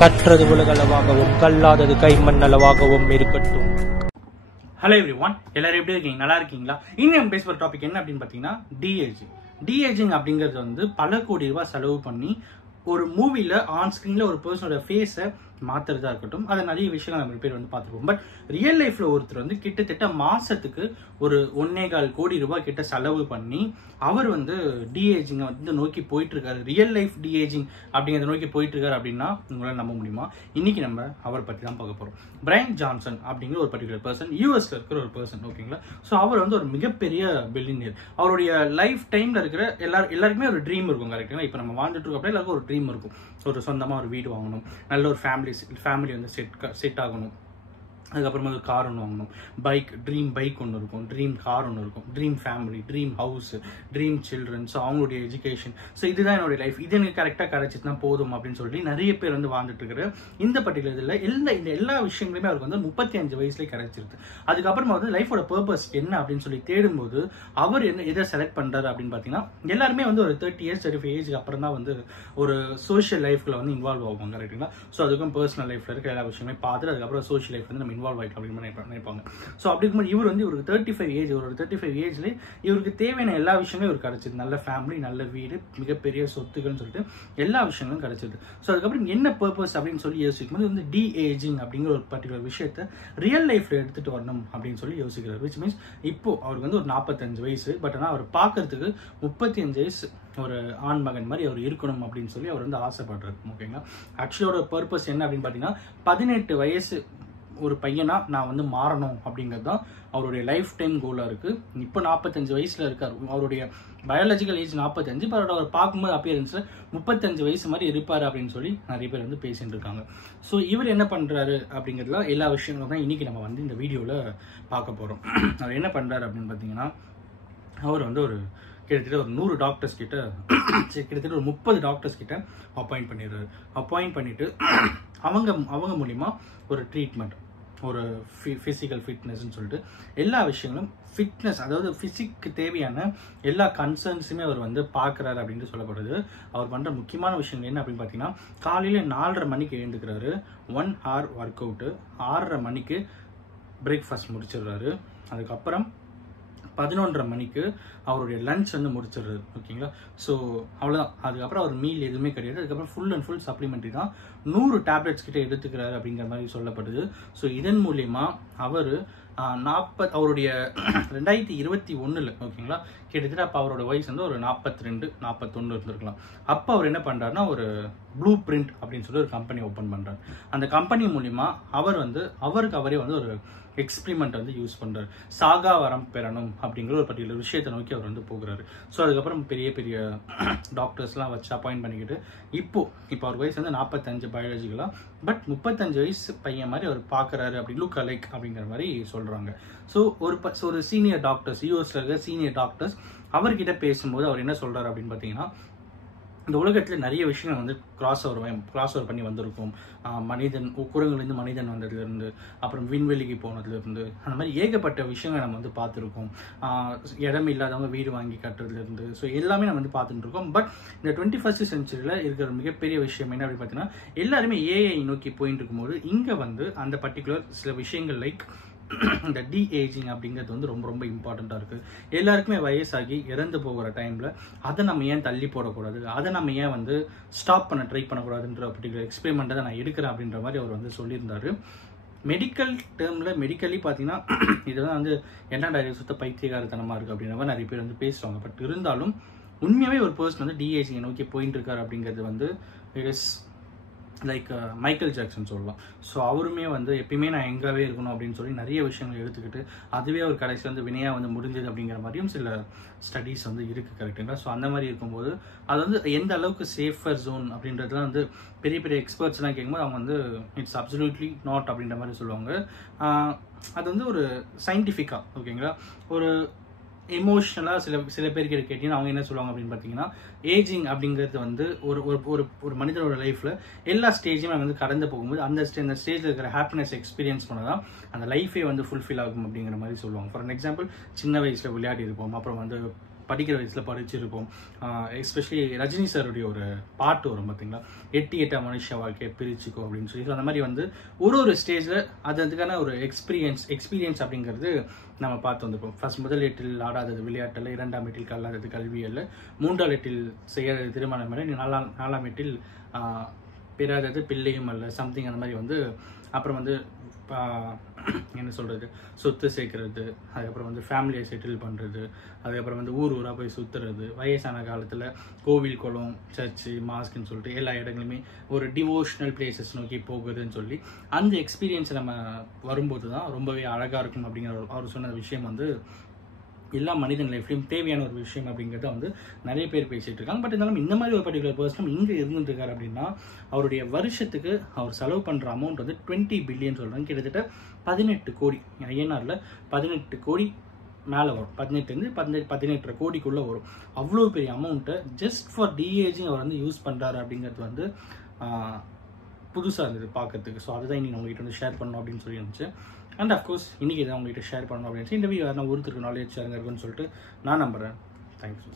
கற்றது உலகளவாகவும் கல்லாதது கைமண் அளவாகவும் இருக்கட்டும். Hello everyone, எல்லாரும் எப்படி இருக்கீங்க? நல்லா இருக்கீங்களா? இனி நம்ம பேசுகிற டாபிக் என்ன அப்படின்னு பார்த்தீங்கன்னா டிஏஜிங் அப்படிங்கிறது வந்து பல கோடி ரூபாய் செலவு பண்ணி ஒரு மூவில ஆன் ஸ்கிரீன்ல ஒரு பர்சனோட ஃபேஸை மாத்துறதா இருக்கட்டும். அதை நிறைய விஷயங்கள் நம்ம பேர் வந்து பார்த்துருப்போம். பட் ரியல் லைஃப்ல ஒருத்தர் வந்து கிட்டத்தட்ட மாசத்துக்கு ஒரு 1.25 கோடி ரூபாய் கிட்ட செலவு பண்ணி அவர் வந்து டிஏஜிங் வந்து நோக்கி போயிட்டு இருக்காரு. ரியல் லைஃப் டிஏஜிங் அப்படிங்கிறத நோக்கி போயிட்டு இருக்காரு அப்படின்னா உங்களால நம்ப முடியுமா? இன்னைக்கு நம்ம அவரை பத்தி தான் பார்க்க போறோம். பிரையன் ஜான்சன் அப்படிங்கிற ஒரு பர்டிகுலர் பர்சன், யூஎஸ்ல இருக்கிற ஒரு பர்சன். ஓகேங்களா? ஸோ அவர் வந்து ஒரு மிகப்பெரிய பில்லியனியர். அவருடைய லைஃப் டைம்ல இருக்கிற எல்லாருக்குமே ஒரு ட்ரீம் இருக்கும். கரெக்டுங்களா? இப்போ நம்ம வாழ்ந்துட்டு இருக்கோம் அப்படியே எல்லாருக்கும் ஒரு ட்ரீம் இருக்கும். ஒரு சொந்தமா ஒரு வீடு வாங்கணும், நல்ல ஒரு ஃபேமிலி வந்து செட் ஆகணும், அதுக்கப்புறமா ஒரு கார் ஒன்று வாங்கணும், ட்ரீம் பைக் ஒன்று இருக்கும், ட்ரீம் கார் ஒன்று இருக்கும், dream family, dream house, dream children, so அவங்களுடைய எஜுகேஷன். ஸோ இதுதான் என்னுடைய லைஃப், இது எனக்கு கரெக்டாக கிடைச்சிட்டுனா போதும் அப்படின்னு சொல்லி நிறைய பேர் வந்து வாழ்ந்துட்டு இருக்கிற இந்த பர்டிகுலர் இதில் இந்த எல்லா விஷயங்களுமே அவருக்கு வந்து 35 வயசுலேயே கிடைச்சிருது. அதுக்கப்புறமா வந்து லைஃபோட பர்பஸ் என்ன அப்படின்னு சொல்லி தேடும்போது அவர் எதை செலக்ட் பண்ணுறாரு அப்படின்னு பார்த்தீங்கன்னா, எல்லாருமே வந்து ஒரு 30 இயர்ஸ் 35 ஏஜ்க்கு அப்புறம் தான் வந்து ஒரு சோஷியல் லைஃப்ல வந்து இன்வால்வ் ஆகுவாங்க. கரெக்டுங்களா? ஸோ அதுக்கும் பர்சனல் லைஃப்ல இருக்க எல்லா விஷயமே பார்த்துட்டு அதுக்கப்புறம் சோஷியல் லைஃப் வந்து நம்ம இன்வால்வ் ஆகிட்டோம் அப்படின்னு நினைப்பாங்க. ஸோ அப்படி இருக்கும்போது இவர் வந்து இவருக்கு 35 ஏஜ்ல இவருக்கு தேவையான எல்லா விஷயங்களும் இவருக்கு கிடைச்சது. நல்ல ஃபேமிலி, நல்ல வீடு, மிகப்பெரிய சொத்துக்கள்னு சொல்லிட்டு எல்லா விஷயங்களும் கிடைச்சது. ஸோ அதுக்கப்புறம் என்ன பர்பஸ் அப்படின்னு சொல்லி யோசிக்கும் போது வந்து டிஏஜிங் அப்படிங்கிற ஒரு பர்டிகுலர் விஷயத்த ரியல் லைஃப்ல எடுத்துட்டு வரணும் அப்படின்னு சொல்லி யோசிக்கிறார். விச் மீன்ஸ் இப்போ அவருக்கு வந்து ஒரு 45 வயசு, பட் ஆனால் அவர் பார்க்கறதுக்கு 35 வயசு ஒரு ஆண் மகன் மாதிரி அவர் இருக்கணும் அப்படின்னு சொல்லி அவர் வந்து ஆசைப்படுறாரு. ஓகேங்களா? ஆக்சுவலோட பர்பஸ் என்ன அப்படின்னு பார்த்தீங்கன்னா, 18 வயசு ஒரு பையனா நான் வந்து மாறணும் அப்படிங்கிறது தான் அவருடைய லைஃப் டைம் கோலா இருக்கு. இப்போ 45 வயசுல இருக்காரு. அவருடைய பயாலஜிக்கல் ஏஜ் 45, பட் அவர் பார்க்கும்போது அப்பியரன்ஸ்ல 35 வயசு மாதிரி இருப்பாரு அப்படின்னு சொல்லி நிறைய பேர் வந்து பேசிட்டு இருக்காங்க. ஸோ இவர் என்ன பண்றாரு அப்படிங்கிறதுல எல்லா விஷயங்களும் தான் இன்னைக்கு நம்ம வந்து இந்த வீடியோல பார்க்க போறோம். அவர் என்ன பண்றாரு அப்படின்னு பார்த்தீங்கன்னா, அவர் வந்து ஒரு கிட்டத்தட்ட ஒரு 100 டாக்டர்ஸ் கிட்ட, கிட்டத்தட்ட ஒரு 30 டாக்டர்ஸ் கிட்ட அப்பாயிண்ட் பண்ணிடுறாரு. அப்பாயிண்ட் பண்ணிட்டு அவங்க மூலியமா ஒரு ட்ரீட்மெண்ட், ஒரு ஃபிசிக்கல் ஃபிட்னஸ்ன்னு சொல்லிட்டு எல்லா விஷயங்களும் ஃபிட்னஸ், அதாவது ஃபிசிக்கு தேவையான எல்லா கன்சர்ன்ஸுமே அவர் வந்து பார்க்குறாரு அப்படின்ட்டு சொல்லப்படுது. அவர் பண்ணுற முக்கியமான விஷயங்கள் என்ன அப்படின்னு பார்த்தீங்கன்னா, காலையில் 4:30 மணிக்கு எழுந்துக்கிறாரு, 1 hour ஒர்க் அவுட்டு, 6:30 மணிக்கு பிரேக்ஃபாஸ்ட் முடிச்சிடுறாரு, அதுக்கப்புறம் 11:30 மணிக்கு அவருடைய லஞ்ச் வந்து முடிச்சிடுறாரு. ஓகேங்களா? ஸோ அவ்வளோதான். அதுக்கப்புறம் அவர் மீல் எதுவுமே கிடையாது. அதுக்கப்புறம் ஃபுல் அண்ட் ஃபுல் சப்ளிமெண்ட்ரி தான். 100 டேப்லெட்ஸ் கிட்ட எடுத்துக்கிறாரு அப்படிங்கிற மாதிரி சொல்லப்படுது. ஸோ இதன் மூலியமா அவர் அவருடைய 2021 ஓகேங்களா, கிட்டத்தட்ட அப்போ அவரோட வயசு வந்து ஒரு 42 41 இருந்திருக்கலாம். அப்போ அவர் என்ன பண்றாருன்னா, ஒரு ப்ளூ பிரிண்ட் அப்படின்னு சொல்லி ஒரு கம்பெனி ஓப்பன் பண்றாரு. அந்த கம்பெனி மூலியமா அவர் வந்து அவரே வந்து ஒரு எக்ஸ்பிரிமெண்ட் வந்து யூஸ் பண்றாரு. சாகா வரம் பெறணும் அப்படிங்கிற ஒரு பர்டிகுலர் விஷயத்தை நோக்கி அவர் வந்து போகிறாரு. ஸோ அதுக்கப்புறம் பெரிய டாக்டர்ஸ்லாம் வச்சு அப்பாயிண்ட் பண்ணிக்கிட்டு இப்போ அவர் வயசு வந்து 45 பயாலஜிக்கலா, பட் 35 வயசு பையன் மாதிரி அவர் பார்க்கறாரு. அப்படி லுக் அலைக் அப்படிங்கிற மாதிரி சொல்றாங்க. ஸோ ஒரு சீனியர் டாக்டர்ஸ், யூஎஸ்ல இருக்கிற சீனியர் டாக்டர்ஸ் அவர்கிட்ட பேசும்போது அவர் என்ன சொல்றாரு அப்படின்னு பார்த்தீங்கன்னா, இந்த உலகத்தில் நிறைய விஷயங்கள் வந்து கிராஸ் ஓவர் பண்ணி வந்திருக்கும். குரங்குலேருந்து மனிதன் வந்ததுலேருந்து, அப்புறம் விண்வெளிக்கு போனதுலேருந்து, அந்த மாதிரி ஏகப்பட்ட விஷயங்கள் நம்ம வந்து பார்த்துருக்கோம். இடம் இல்லாதவங்க வீடு வாங்கி கட்டுறதுலேருந்து, ஸோ எல்லாமே நம்ம வந்து பார்த்துட்டு இருக்கோம். பட் இந்த 21st செஞ்சுரியில் இருக்கிற மிகப்பெரிய விஷயம் என்ன அப்படின்னு பார்த்தீங்கன்னா, எல்லாருமே ஏஐ நோக்கி போயிட்டு இருக்கும்போது இங்கே வந்து அந்த பர்டிகுலர் சில விஷயங்கள் லைக் இந்த டிஏஜிங் அப்படிங்கிறது வந்து ரொம்ப ரொம்ப இம்பார்ட்டண்ட்டாக இருக்குது. எல்லாருக்குமே வயசாகி இறந்து போகிற டைமில் அதை நம்ம ஏன் தள்ளி போடக்கூடாது, அதை நம்ம ஏன் வந்து ஸ்டாப் பண்ண ட்ரை பண்ணக்கூடாதுன்ற பர்டிகுலர் எக்ஸ்பெரிமெண்ட்டை தான் நான் எடுக்கிறேன் அப்படின்ற மாதிரி அவர் வந்து சொல்லியிருந்தாரு. மெடிக்கல் டேர்மில் மெடிக்கலி பார்த்தீங்கன்னா இதெல்லாம் வந்து என்னடா சுத்த பைத்தியகாரத்தனமாக இருக்குது அப்படின்ற மாதிரி நிறைய பேர் வந்து பேசுவாங்க. பட் இருந்தாலும் உண்மையாகவே ஒரு பர்சன் வந்து டிஏஜிங்கை நோக்கி போயிட்டு இருக்காரு அப்படிங்கிறது வந்து it is like Michael Jackson சொல்லலாம். ஸோ அவருமே வந்து எப்பயுமே நான் எங்காவே இருக்கணும் அப்படின்னு சொல்லி நிறைய விஷயங்கள் எடுத்துக்கிட்டு அதுவே ஒரு கடைசியில் வந்து வினையாக வந்து முடிஞ்சது அப்படிங்கிற மாதிரியும் சில ஸ்டடீஸ் வந்து இருக்குது. கரெக்டுங்களா? ஸோ அந்த மாதிரி இருக்கும்போது அது வந்து எந்த அளவுக்கு சேஃபர் ஜோன் அப்படின்றதுலாம் வந்து பெரிய எக்ஸ்பர்ட்ஸ்லாம் கேட்கும்போது அவங்க வந்து இட்ஸ் அப்சல்யூட்லி நாட் அப்படின்ற மாதிரி சொல்லுவாங்க. அது வந்து ஒரு சயின்டிஃபிக்காக, ஓகேங்களா, ஒரு எமோஷனலாக சில பேர் கிட்ட கேட்டீங்கன்னா அவங்க என்ன சொல்லுவாங்க அப்படின்னு பார்த்தீங்கன்னா, ஏஜிங் அப்படிங்கிறது வந்து ஒரு மனிதனோட லைஃப்பில் எல்லா ஸ்டேஜையும் வந்து கடந்து போகும்போது அந்த ஸ்டேஜில் இருக்கிற ஹாப்பினஸ் எக்ஸ்பீரியன்ஸ் பண்ணதான் அந்த லைஃபே வந்து ஃபுல்ஃபில் ஆகும் அப்படிங்கிற மாதிரி சொல்லுவாங்க. ஃபார் எக்ஸாம்பிள், சின்ன வயசில் விளையாடி இருப்போம், அப்புறம் வந்து படிக்கிற வயசில் படிச்சிருப்போம். எஸ்பெஷலி ரஜினி சாருடைய ஒரு பாட்டு வரும் பார்த்தீங்களா, 8 மனுஷ வாழ்க்கையை பிரிச்சுக்கோ அப்படின்னு சொல்லி. ஸோ அந்த மாதிரி வந்து ஒரு ஸ்டேஜில் அதுக்கான ஒரு எக்ஸ்பீரியன்ஸ் அப்படிங்கிறது நம்ம பார்த்து வந்திருப்போம். ஃபர்ஸ்ட் முதல் எட்டில் ஆடாதது விளையாட்டில், 2ஆம் எட்டில் கல்லாதது கல்வியல்ல, 3ஆம் எட்டில் செய்யறது திருமணம் இல்லை, 4ஆம் எட்டில் பிறாதது பிள்ளையும் அல்ல சம்திங். அந்த மாதிரி வந்து அப்புறம் வந்து என்ன சொல்கிறது, சொத்து சேர்க்கறது, அதுக்கப்புறம் வந்து ஃபேமிலியை செட்டில் பண்ணுறது, அதுக்கப்புறம் வந்து ஊராக போய் சுற்றுறது, வயசான காலத்தில் கோவில் குளம் சர்ச்சு மாஸ்க்குன்னு சொல்லிட்டு எல்லா இடங்களுமே ஒரு டிவோஷனல் பிளேசஸ் நோக்கி போகுதுன்னு சொல்லி அந்த எக்ஸ்பீரியன்ஸ் நம்ம வரும்போது தான் ரொம்பவே அழகாக இருக்கும் அப்படிங்கிற அவர் சொன்ன விஷயம் வந்து எல்லா மனிதன் லைஃப்லையும் தேவையான ஒரு விஷயம் அப்படிங்கிறத வந்து நிறைய பேர் பேசிகிட்டு இருக்காங்க. பட் இருந்தாலும் இந்த மாதிரி ஒரு பர்டிகுலர் பர்சன் இங்கே இருந்துட்டு இருக்காரு அப்படின்னா அவருடைய வருஷத்துக்கு அவர் செலவு பண்ணுற அமௌண்ட் வந்து 20 பில்லியன் சொல்கிறாங்க. கிட்டத்தட்ட 18 கோடி ஐஎன்ஆரில் 18 கோடி மேலே வரும். 18 கோடிக்குள்ளே வரும். அவ்வளோ பெரிய அமௌண்ட்டை ஜஸ்ட் ஃபார் டிஏஜிங் அவர் வந்து யூஸ் பண்ணுறாரு அப்படிங்கிறது வந்து புதுசாக இருந்தது பார்க்கறதுக்கு. ஸோ அதுதான் இன்னைக்கு உங்ககிட்ட வந்து ஷேர் பண்ணணும் அப்படின்னு சொல்லி இருந்துச்சு. அண்ட் அஃப்கோர்ஸ் இன்றைக்கி இதை உங்கள்கிட்ட ஷேர் பண்ணணும் அப்படின்னு சொல்லி இந்த வீடியோ நான் ஒருத்தருக்கு நாலேஜ் ஷேருங்க இருக்குன்னு சொல்லிட்டு நான் நம்புகிறேன். தேங்க்யூ.